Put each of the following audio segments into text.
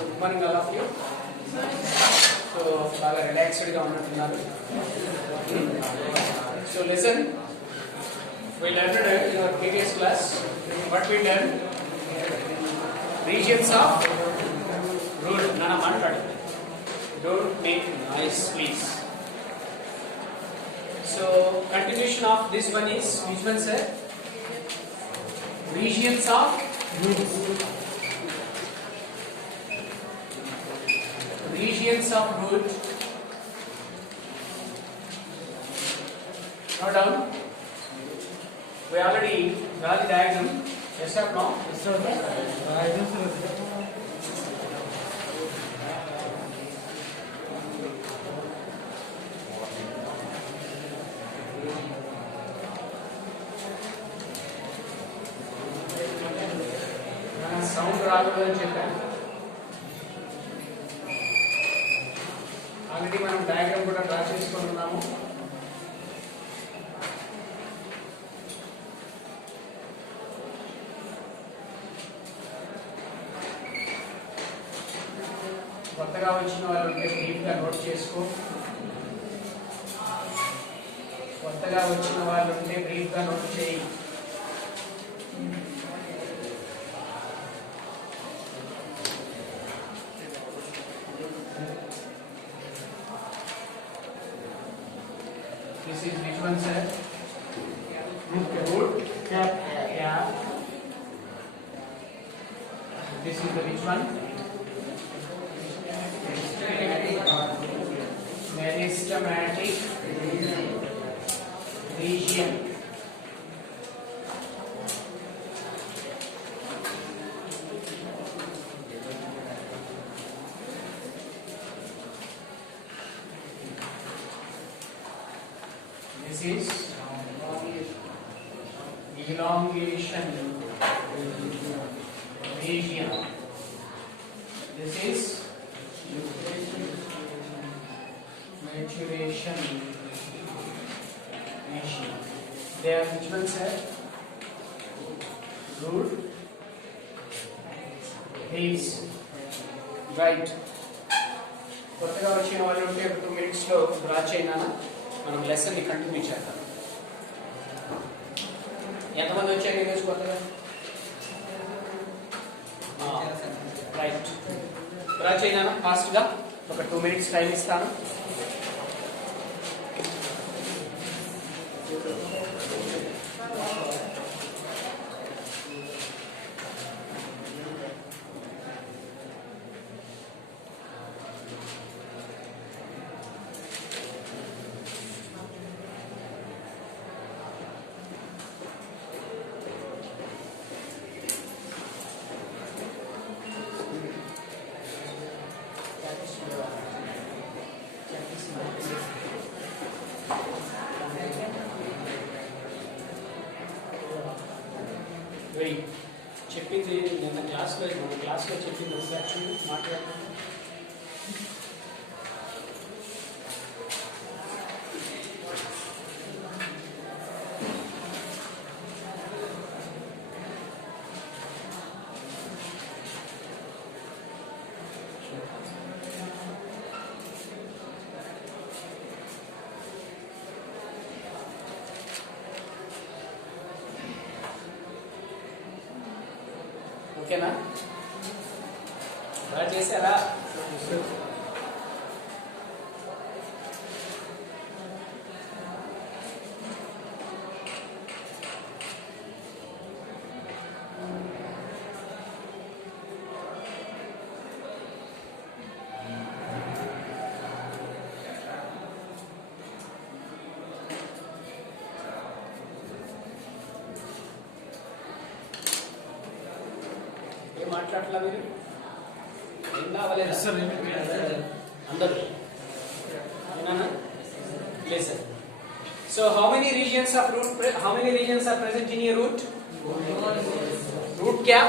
good morning all of you. So baga relaxed ga unnattunnaru. So listen, we learned in our previous class what we learned, regions of root. Nana matladu, don't make noise please. So continuation of this one is which one sir? Regions of roots. Regions of root. Note down. We already draw the diagram. Yes or no? Yes sir. Sound రాకూడదని చెప్పాను. Already మనం diagram కూడా draw చేసుకొని ఉన్నాము. కొత్తగా వచ్చిన వాళ్ళు ఉంటే బ్రీఫ్గా నోట్ చేసుకో. కొత్తగా వచ్చిన వాళ్ళు ఉంటే బ్రీఫ్గా నోట్ చేయి. This is which one sir? Root cap. This is the which one? Meristematic region. This is elongation region. This is maturation region. They are which one sir? Root is right. కొత్తగా వచ్చిన వాళ్ళు ఉంటే 2 minutes లో draw చేయనా మనం lesson ని continue చేద్దాం. ఎంతమంది వచ్చారు ఈరోజు కొత్తగా? రైట్, డ్రా చేయనా ఫాస్ట్ గా ఒక 2 minutes టైం ఇస్తాను. చెప్పింది నిన్న క్లాస్లో చెప్పింది ఒకసారి మాట్లాడాను. ఓకేనా? డ్రా చేశారా? మాట్లాడలా మీరు ఏందా అవ్వలేదా అందరూ? Yes sir. So how many regions of root are present in your root? Root cap,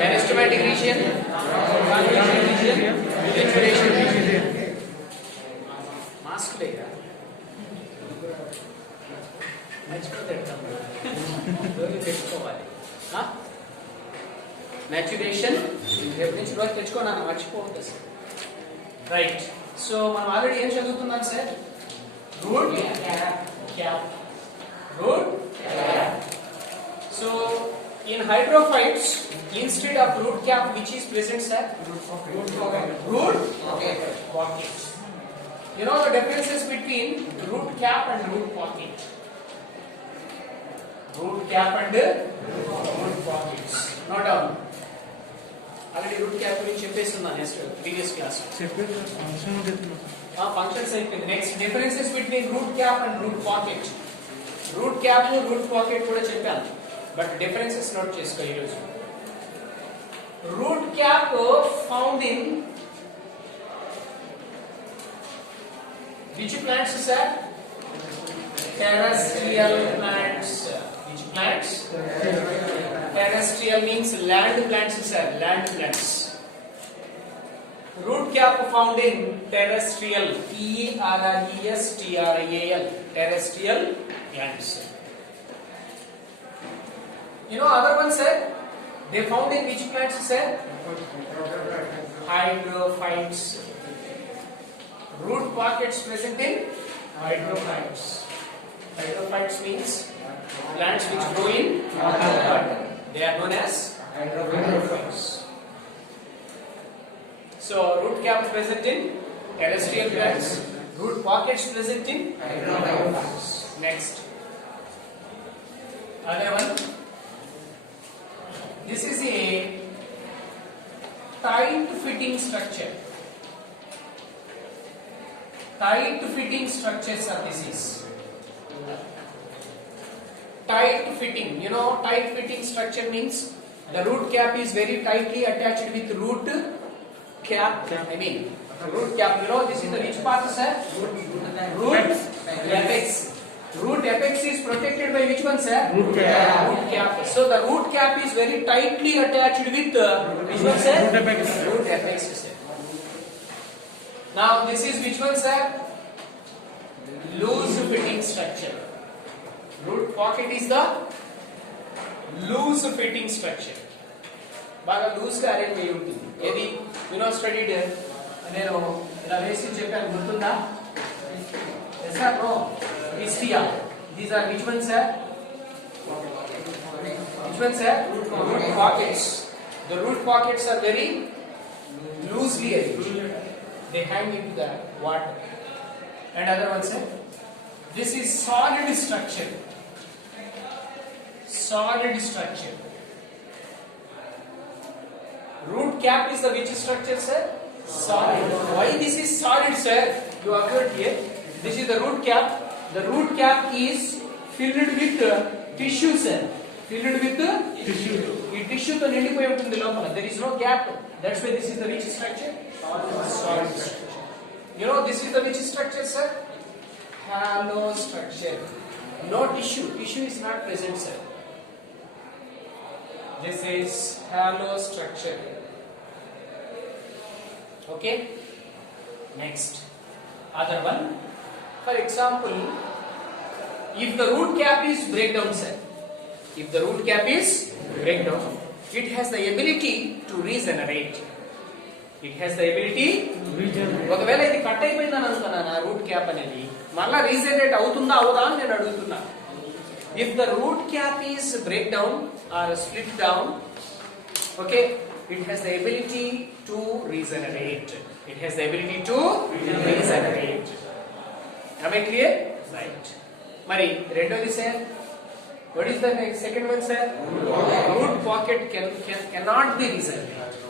meristematic region, elongation region, maturation region. Mask lega మర్చిపోతాడు తమ్ముడు పెట్టుకోవాలి. maturation రేపు నుంచి రోజు తెచ్చుకోనాను మర్చిపోవద్దు సార్ రైట్ సో మనం ఆల్రెడీ ఏం చదువుతున్నాం sir root cap root cap so in hydrophytes instead of root cap which is present sir root pocket you know the differences between root cap and root pocket root cap and root pockets note down already root cap గురించి చెప్పేస్తున్నా next previous class చెప్పేది function ఉంటుంది functions అయిపోయింది next differences between root cap and root pocket root cap root pocket కూడా చెప్పాను but differences note చేసుకో ఈ రోజు root cap found in which plants sir terrestrial plants which plants terrestrial means land plants sir land plants root cap found in terrestrial terrestrial terrestrial plants you know other one sir they found in which plants sir hydrophytes root pockets present in hydrophytes hydrophytes means plants which grow in water they are known as hydrophytes so root cap present in terrestrial plants root pockets present in hydrophytes next other one this is a tight fitting structure tight fitting structures are this is tight fitting you know tight fitting structure means the root cap is very tightly attached with root cap I mean root cap you know this is the which part sir root apex root apex is protected by which one sir root cap root cap so the root cap is very tightly attached with which one sir root apex sir now this is which one sir loose fitting structure root pocket is the loose fitting structure బాగా loose గా arrange అయి ఉంటుంది ఏది you know studied నేను ఇలా వేసి చెప్పాను గుర్తుందా yes sir no istia these are which one sir which one sir root pockets the root pockets are very loosely arranged they hang into the water and other one sir this is solid structure root cap is the which structure sir solid why this is solid sir you observed here this is the root cap is filled with tissue sir filled with tissue ఈ tissue తో నిండిపోయి ఉంటుంది లోపల there is no gap that's why this is the which structure solid structure you know this is the which structure sir hollow structure no tissue is not present sir this is hollow structure okay next other one for example if the root cap is breakdown sir if the root cap is breakdown it has the ability to regenerate it has the ability ఒకవేళ ఇది cut అయిపోయిందని అనుకున్నాను ఆ route cap అనేది మళ్ళా regenerate అవుతుందా అవదా అని నేను అడుగుతున్నా if the root cap is breakdown or split down okay it has the ability to regenerate am I clear right మరి రెండోది sir what is the next second one sir root pocket cannot be regenerated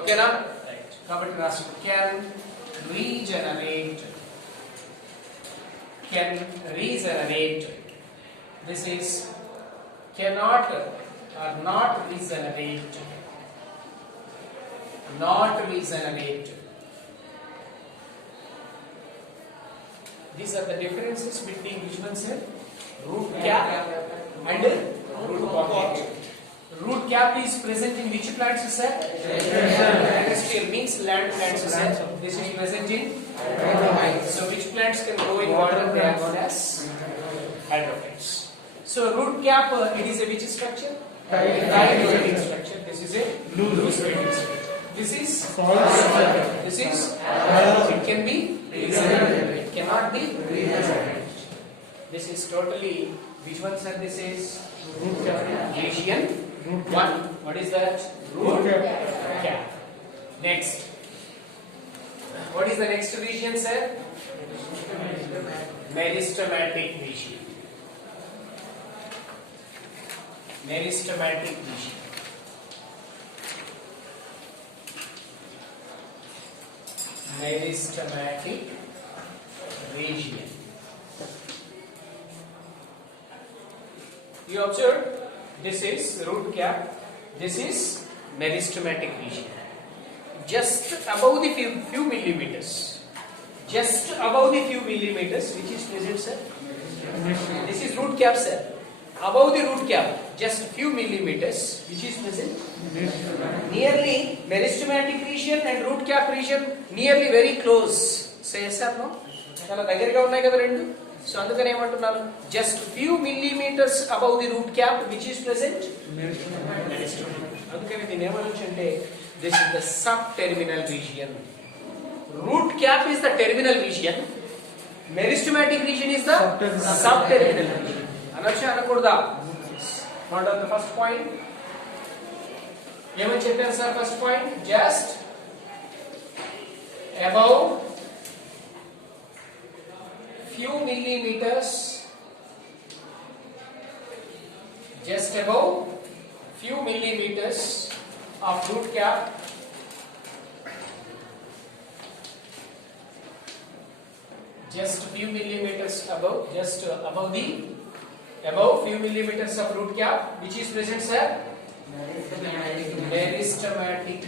okay na right కాబట్టి రాసు can regenerate this is cannot or not regenerate these are the differences between which one sir root cap and root pocket root cap is present in which plants sir terrestrial means land plants sir this is present in hydrophytes so which plants can grow in water they are known as hydrophytes so root cap it is a which structure tight fitting structure this is a Loose. This is Solid structure. this is Solid. it can be reasonable. It cannot be reasonable. This is totally which one sir? This is Root cap. region Root cap. one. What is that? Root cap. Cap. Next. What is the next region, sir? Meristematic region. Meristematic region. Meristematic region. You observe, this is root cap, this is meristematic region. Just above the few millimeters. Just above the few millimeters, which is present, sir? This is root cap, sir. Above the root cap, just few millimeters, which is present? Nearly meristematic region and root cap region, nearly very close. Say yes or no? చాలా దగ్గరగా ఉన్నాయి కదా రెండు. So అందుకని ఏమంటున్నాను? Just few millimeters above the root cap, which is present? Meristematic. అందుకని దీన్ని ఏమనొచ్చు అంటే this is the subterminal region. Root cap is the terminal region. Meristematic region is the subterminal region. అనొచ్చా అనకూడదా? What are the first point? ఏమని చెప్పాను sir first point? Just above few millimeters. Just above few millimeters of root cap. Just few millimeters above, just above few millimeters of root cap, which is present, sir? Meristematic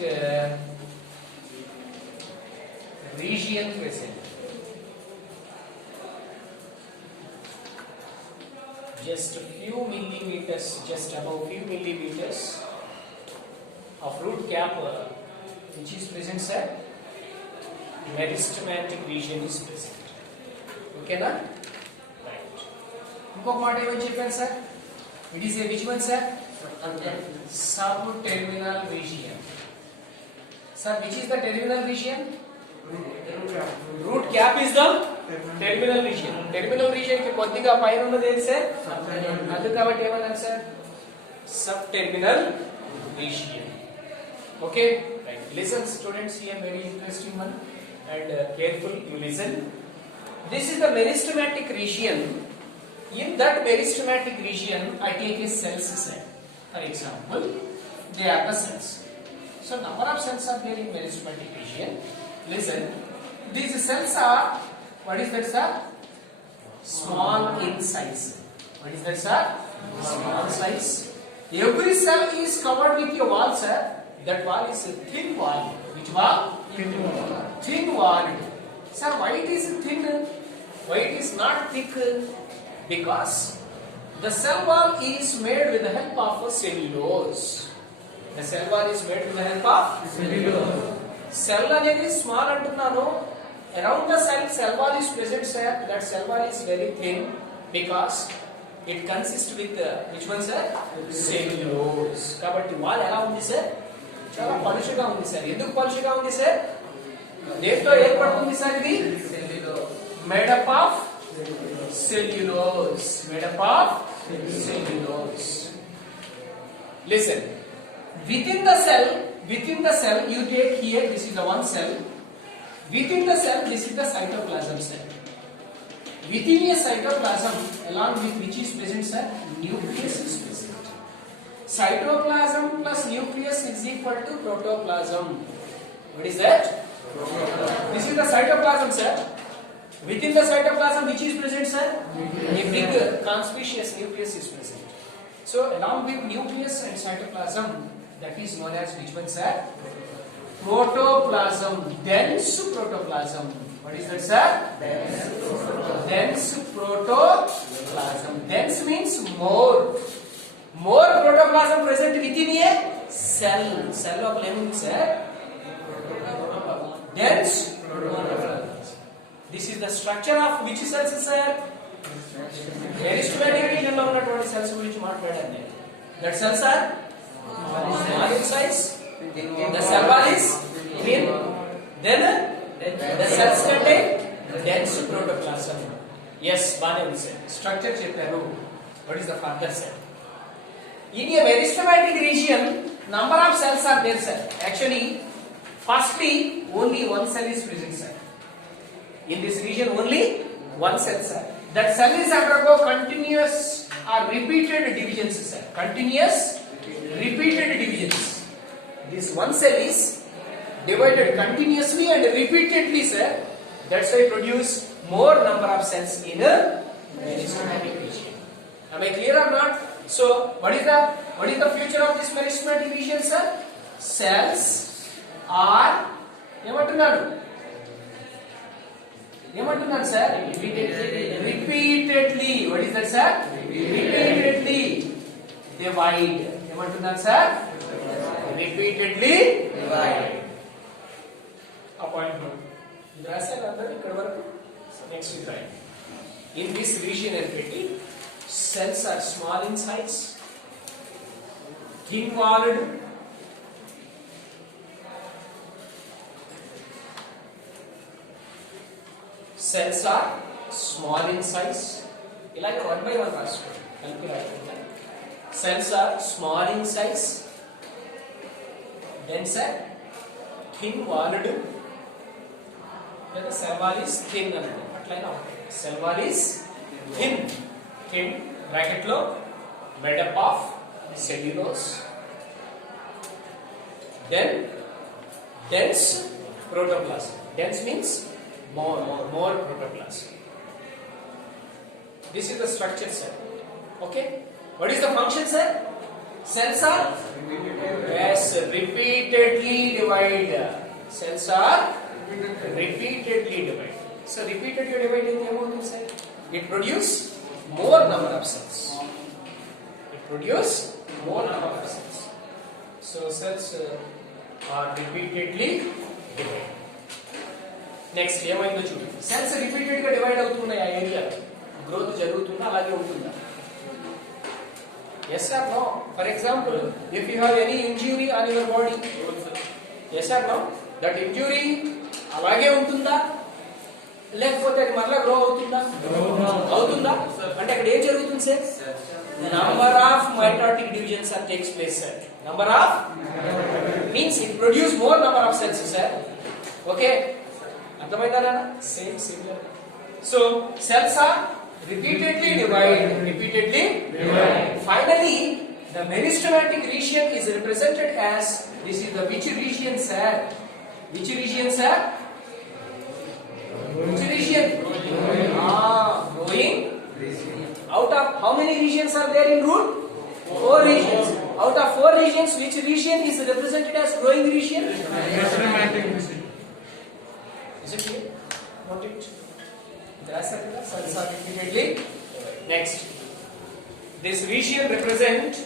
region present. Just few millimeters, just above few millimeters of root cap, which is present, sir? Meristematic region is present. Okay, na? Right. ఇంకొక మాట ఏమని చెప్పాను sir? It is a which one, sir? Subterminal region. Sir, which is the terminal region? Root cap is the terminal region. Terminal region కి కొద్దిగా పైన ఉన్నది ఏంటి sir? అది కాబట్టి ఏమన్నారు sir? Subterminal region. Okay? Right. Listen, students, here very interesting one and careful. You listen. This is the meristematic region. In that meristematic region, I take a cells set. For example, they are the cells. So number of cells are there in meristematic region. Listen, these cells are, what is that, sir? Small in size. What is that, sir? Small size. Every cell is covered with a wall, sir. That wall is a thin wall. Which wall? Thin wall. Sir, why it is thin? Why it is not thick? Because the cell wall is made with the help of cellulose. The cell wall is made with the help of cellulose. Cell అనేది small అంటున్నాను. Around the cell wall is present, sir. That cell wall is very thin because it consists with which one, sir? Cellulose. కాబట్టి wall ఎలా ఉంది sir? చాలా పలుచగా ఉంది sir. ఎందుకు పలుచగా ఉంది సార్? దేంతో ఏర్పడుతుంది సార్ ఇది? Made up of cellulose. Made up of cellulose. Listen. Within the cell, you take here, this is the one cell. Within the cell, this is the cytoplasm cell. Within a cytoplasm, along with which is present, sir? Nucleus is present. Cytoplasm plus nucleus is equal to protoplasm. What is that? This is the cytoplasm, sir. Within the cytoplasm, which is present, sir? A big conspicuous nucleus is present. So, along with nucleus and cytoplasm, that is known as which one, sir? Protoplasm, dense protoplasm. What is that, sir? Dense protoplasm. Dense means more. More protoplasm present within a cell. Cell of lemon, sir. Dense protoplasm. This is the structure of which cells, sir? Meristematic region లో ఉన్నటువంటి cells గురించి మాట్లాడాను నేను. That cells are small in size, yes బానే ఉంది sir structure చెప్పారు what is the further sir in a meristematic region number of cells are there sir actually firstly only one cell is present sir in this region only one cell sir that cell is undergo continuous or repeated divisions sir continuous repeated divisions this one cell is divided continuously and repeatedly sir that's why produce more number of cells in a meristematic region am I clear or not so what is the future of this meristematic region sir cells are ఏమంటున్నాడు sir repeatedly what is that sir repeatedly divide ఏమంటున్నాడు sir repeatedly divide appointment ఇది రాశారు అందరూ ఇక్కడ వరకు next ఇది రాయండి in this region and petti cells are small in size thin walled cells are small in size ఇలాగే వన్ బై వన్ రాసుకోండి కలిపి రాయకుండా cells are small in size dense and thin walled లేదా cell wall is thin అన్నది అట్లయినా ఉంటుంది cell wall is thin bracket లో made up of cellulose then dense protoplasm dense means more protoplasm this is the structure sir okay what is the function sir cells are yes repeatedly divide cells are repeatedly divide so repeatedly divide is what sir it produce more number of cells it produce more number of cells so cells are repeatedly divided next ఏమైందో చూడండి cells repeated గా divide అవుతున్నాయి ఆ area growth జరుగుతుందా అలాగే ఉంటుందా yes or no for example if you have any injury on your body yes or no that injury అలాగే ఉంటుందా లేకపోతే అది మళ్ళా గ్రో అవుతుందా అంటే అక్కడ ఏం జరుగుతుంది sir number of mitotic divisions are takes place sir number of means it produce more number of cells sir okay అర్థమైందా same similar so cells are repeatedly divide finally the meristematic region is represented as this is the which region sir which region growing out of how many regions are there in root 4 regions out of 4 regions which region is represented as growing region meristematic region is it clear note it that's it cells are repeatedly next this region represent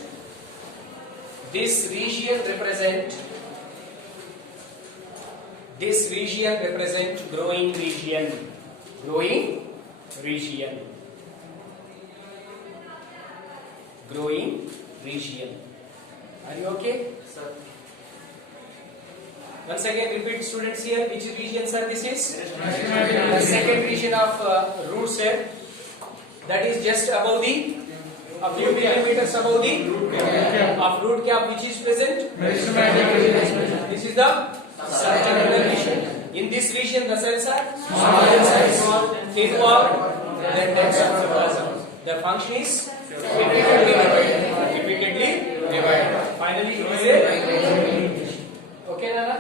growing region are you okay sir once again repeat students here which regions are this is the second region of root cell that is just above the a few millimeters above the of root cap which is present meristematic region this is the subterranean region in this region the cells are small in size thin walled then dense protoplasm the function is repeatedly divide finally it is a okay nana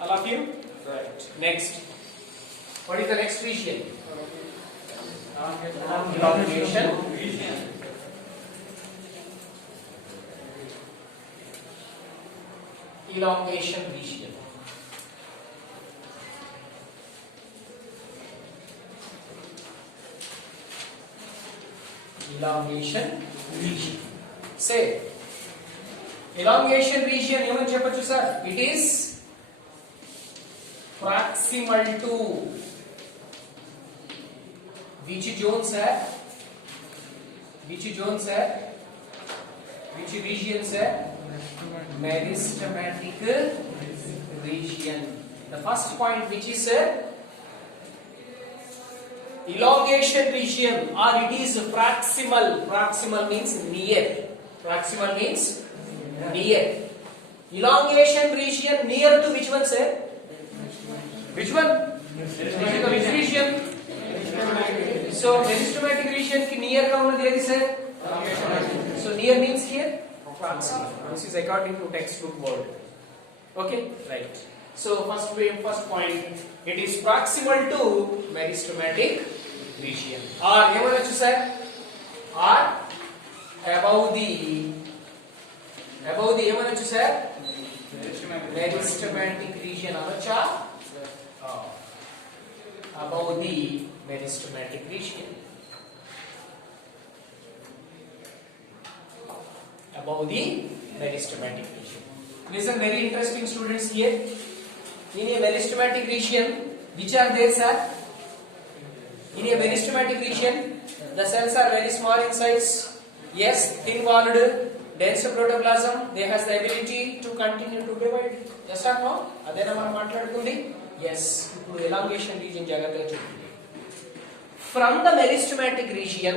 all of you right next what is the next region elongation region elongation region say elongation region ఏమని చెప్పొచ్చు sir it is proximal to which zone sir which region sir meristematic region the first point which is elongation region or it is proximal. Proximal means near. Proximal means near. Elongation region near to which one, sir? Which one? Which region? So meristematic region ki near ka unnadi edi, sir? So near means here proximal. This is according to textbook word. Okay, right. So first point, it is proximal to meristematic region. Or ఏమనొచ్చు sir? Or above the ఏమనొచ్చు sir? Meristematic region అనొచ్చా? Above the meristematic region. Above the meristematic region. Listen, very interesting students here. In a meristematic region, which are there, sir? In a meristematic region, the cells are very small in size. Yes, thin-walled, dense protoplasm. They has the ability to continue to divide. Yes or no? Adena మనం మాట్లాడుకుంది. Yes. ఇప్పుడు elongation region జాగ్రత్తగా చూడండి. From the meristematic region,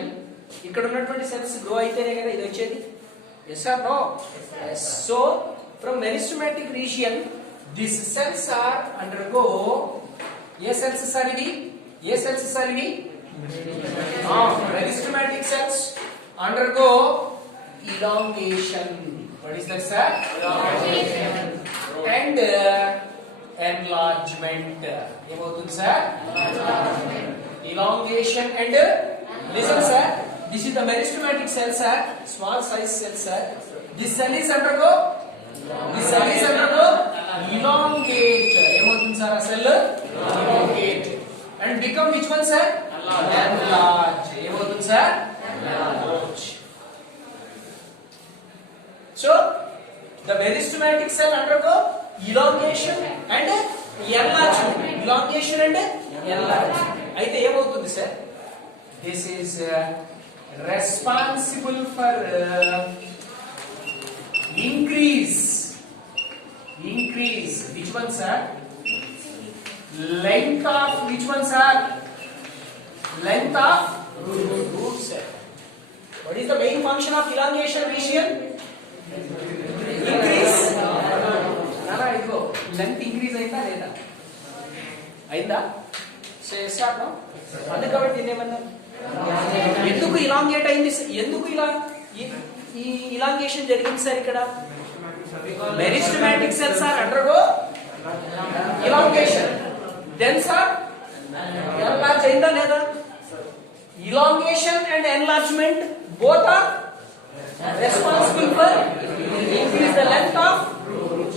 ఇక్కడ ఉన్నటువంటి cells grow అయితేనే కదా ఇది వచ్చేది. Yes or no? Yes. So from meristematic region, these cells are undergo. Yes, cells are ఇది. Yes, cells are ఇది. Meristematic cells undergo elongation. What is that, sir? Elongation. And enlargement. ఏమవుతుంది sir? Elongation and listen, sir. This is the meristematic cell, sir. Small size cell, sir. This cell is undergo elongate. ఏమవుతుంది sir ఆ cell? Elongate. And become which one, sir? Enlarge. ఏమవుతుంది sir? Enlarge. So the meristematic cell undergo elongation and enlargement. Elongation and enlargement. అయితే ఏమవుతుంది sir? This is responsible for increase. Which one, sir? Length of which one, sir? Length of root, sir. What is the main function of elongation region? Increase. Nana, idigo length increase అయిందా లేదా? అయిందా? So yes or no? అందుకే కాబట్టి దీన్నేమన్నా ఎందుకు elongate అయింది? ఎందుకు ఇలా ఈ ఇలాంగేషన్ జరిగింది సార్ ఇక్కడ? Meristematic cells are undergo elongation. Dense are enlarge అయిందా లేదా? Elongation and enlargement both are responsible for increase the length of root.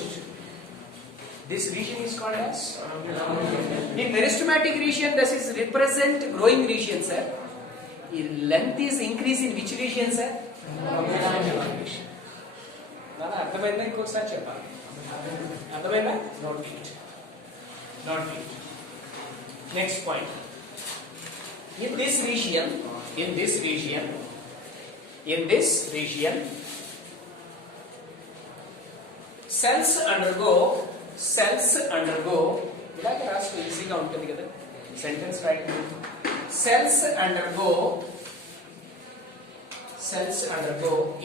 This region is called as in meristematic region. This is represent growing region, sir. Length is increase in which region, sir? నానా అర్థమైందా? ఇంకొకసారి చెప్పాలి. అర్థమైందా? Not yet. Next point. In this region, cells undergo ఇలాగ రాసుకో ఈజీగా ఉంటుంది కదా sentence writing. cells undergo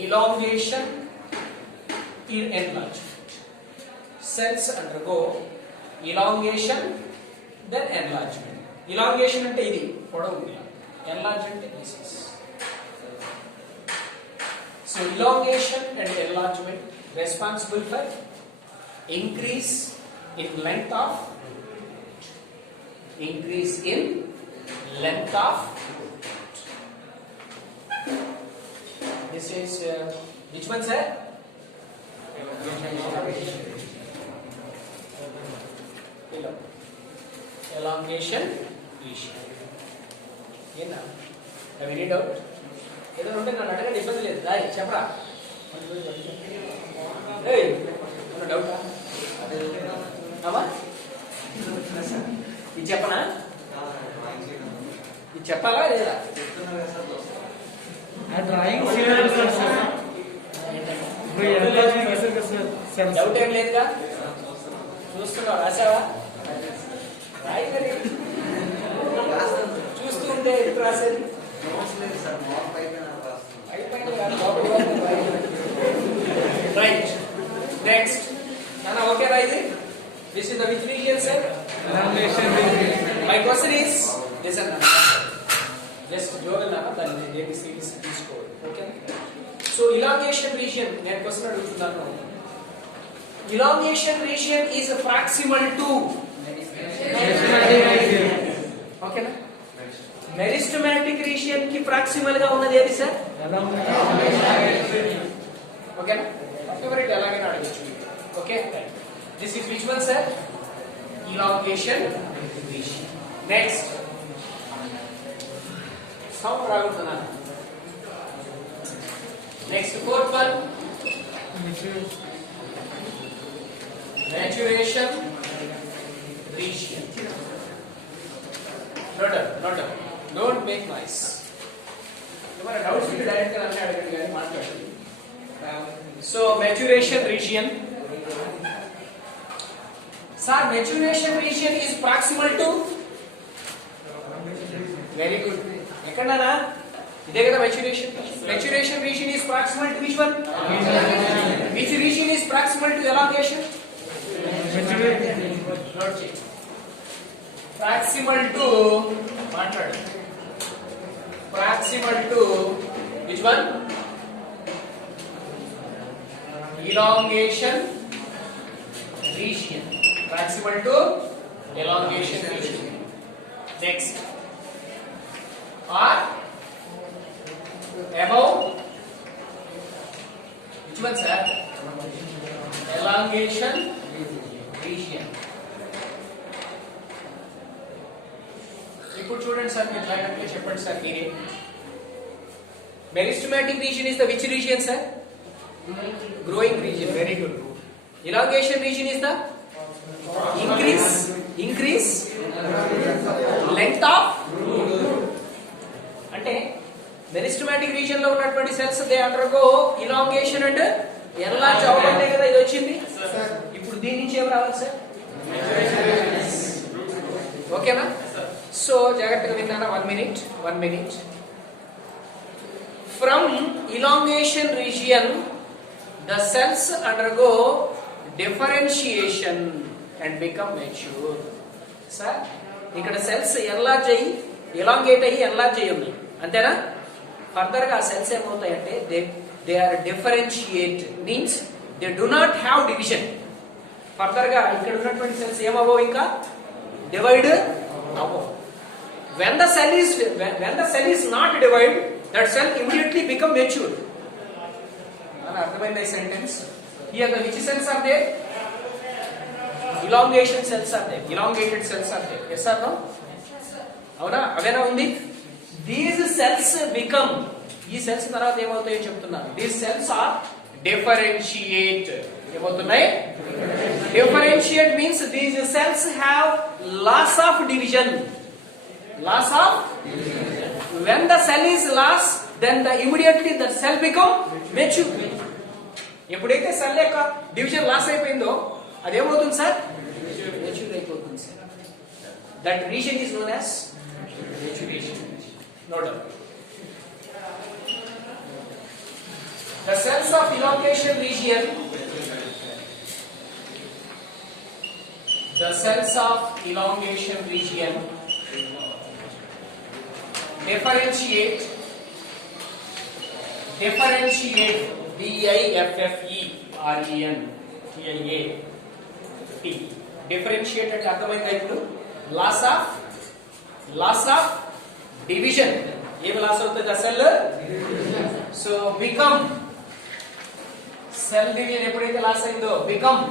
elongation in enlargement. Cells undergo elongation then enlargement. Elongation అంటే ఇది పొడవు ఉంది. Enlargement is this. So elongation and enlargement responsible for increase in length of this is which one, sir? Elongation region. ఏనా very doubt ఏదో ఉంటే నన్ను అడగండి, ఇబ్బంది లేదు. దాయి చెప్పరా? డౌటా? అమ్మా ఇది చెప్పనా? ఇది చెప్పాలా లేదా? డ్రాయింగ్ డౌట్ ఏం లేదుగా? చూస్తున్నావు, రాసావా? రాయి మరి చూస్తూ ఉంటే ఎందుకు రాసేది రైట్ నెక్స్ట్ నాన్న ఓకే రా ఇది this is the which region sir Elongation region. My question is listen just జోగల్ నాన్న దాన్ని దేనికి సీరియస్ తీసుకోవాలి ఓకే సో ఇలాంగేషన్ రీజియన్ నేను క్వశ్చన్ అడుగుతున్నాను elongation region is proximal to Meristematic region. ఓకేనా మెరిస్టమాటిక్ రీజియన్ కి ప్రాక్సిమల్ గా ఉన్నది ఏది సార్ Elongation. ఓకేనా ఫేవరెట్ ఎలాగైనా అడగచ్చు okay this is which one sir elongation region next sound రాగుతున్నా next fourth one maturation region note don't make noise ఏమైనా డౌట్స్ ఉంటే డైరెక్ట్ గా అన్నీ అడగండి కానీ మాట్లాడండి so maturation region sir maturation region is proximal to very good ఎక్కడనా ఇదే కదా maturation region is proximal to which one which region is proximal to elongation note చేయండి proximal to మాట్లాడు proximal to which one elongation region proximal to elongation region next or above which one sir elongation region ఇప్పుడు చూడండి sir మీరు జాగ్రత్తగా చెప్పండి sir మీరే meristematic region is the which region sir growing region very good elongation region is the increase length of అంటే meristematic region లో ఉన్నటువంటి cells they undergo elongation and enlarge అవడంటే కదా ఇది వచ్చింది ఇప్పుడు దీని నుంచి ఏం రావాలి సార్ ఓకేనా సో జాగ్రత్తగా విన్నారా 1 minute from elongation region the cells undergo differentiation and become mature sir ఇక్కడ సెల్స్ ఎన్లార్జ్ అయ్యి ఎలాంగేట్ అయ్యి ఎన్లార్జ్ అయ్యి ఉన్నాయి అంతేనా ఫర్దర్ గా సెల్స్ ఏమవుతాయంటే they are differentiate means they do not have division further గా ఇక్కడ ఉన్నటువంటి సెల్స్ ఏమవో ఇంకా డివైడ్ అవ్వవు when the cell is not divided that cell immediately become mature ana arthamainda sentence here the which cells are there elongation cells are there elongated cells are there yes or no avuna avena undi these cells become ee cells tarvata em avutayo cheptunnaru these cells are differentiate ఏమవుతున్నాయి differentiate means these cells have loss of division when the cell is lost then immediately the cell become mature ఎప్పుడైతే cell యొక్క division loss అయిపోయిందో అది ఏమవుతుంది sir mature అయిపోతుంది sir that region is known as maturation note down the cells of elongation region differentiate differentiate differentiate అంటే అర్థమైందా ఇప్పుడు loss of division ఏం లాస్ అవుతుంది cell so become cell division ఎప్పుడైతే లాస్ అయిందో become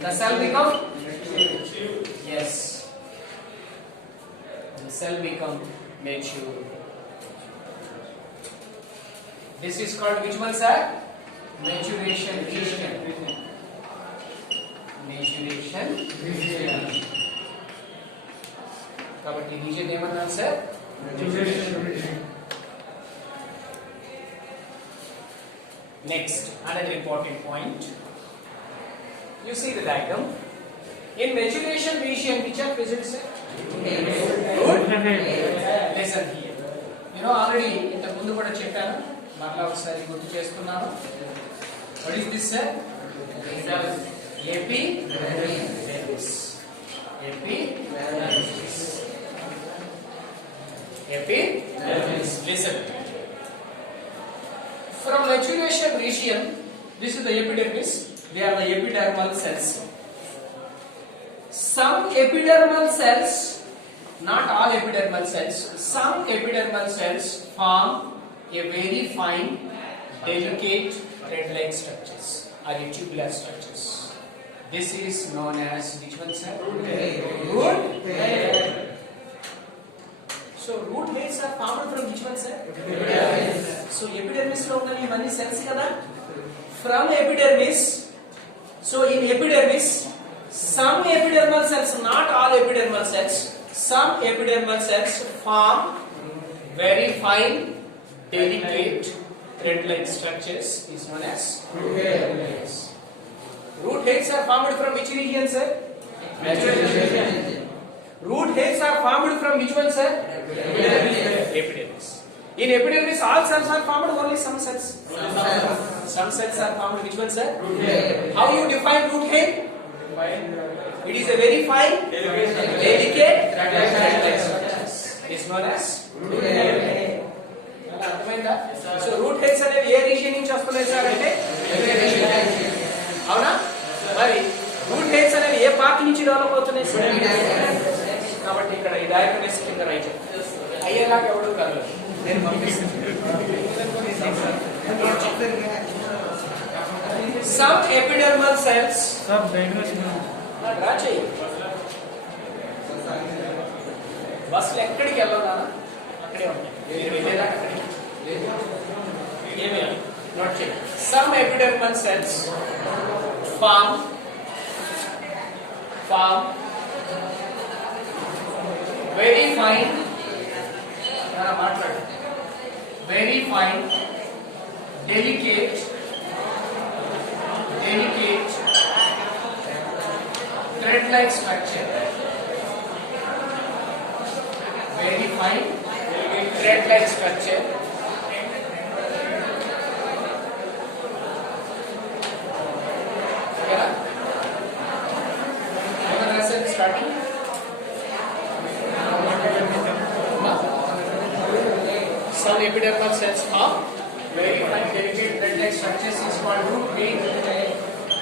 the cell become yes the cell become mature this is called which one sir maturation region కాబట్టి region ఏమన్నాను sir next another important point you see the diagram in maturation region which are present sir Root. Listen here. You know already ఇంతకు ముందు కూడా చెప్పాను, మరలా ఒకసారి గుర్తు చేస్తున్నాను. What is this, sir? Epidermis. Epidermis. Listen. From maturation region, this is the epidermis. They are the epidermal cells. Some epidermal cells, not all epidermal cells, some epidermal cells form a very fine, delicate thread-like structures or a tubular structures. This is known as which one, sir? Root hair. So root hairs are formed from which one, sir? Epidermis. So epidermis lo unna ivanni cells kada. From epidermis. So in epidermis, some epidermal cells, not all epidermal cells, some epidermal cells form very fine, delicate thread-like structures is known as root hairs. Root hairs are formed from which region, sir? Root hairs are formed from which one, sir? Epidermis. In epidermis, all cells are formed, only some cells. Some cells are formed. Which one, sir? How you define root hair? It is a very fine, delicate thread-like structures. It is known as root hair. So root hairs అనేవి ఏ region నుంచి వస్తున్నాయి sir అంటే అవునా? మరి root hairs అనేవి ఏ part నుంచి develop అవుతున్నాయి sir? కాబట్టి ఇక్కడ ఈ డయాగ్రమ్స్ కింద రైట్ అయ్యేలాగా ఎవడు కాదు, నేను పంపిస్తాను. Some epidermal cells. सब diagnose డ్రా చేయి. బస్సులు ఎక్కడికి వెళ్ళాలా అక్కడే ఉంటాయి, మీరు వెళ్ళేదాకా అక్కడే. ఏమి నోట్ చేయి. Some epidermal cells form very fine, very fine, delicate thread-like structure. Very fine, thread-like structure. Starting. Some epidermal cells are very fine, delicate thread-like structures is called root hair.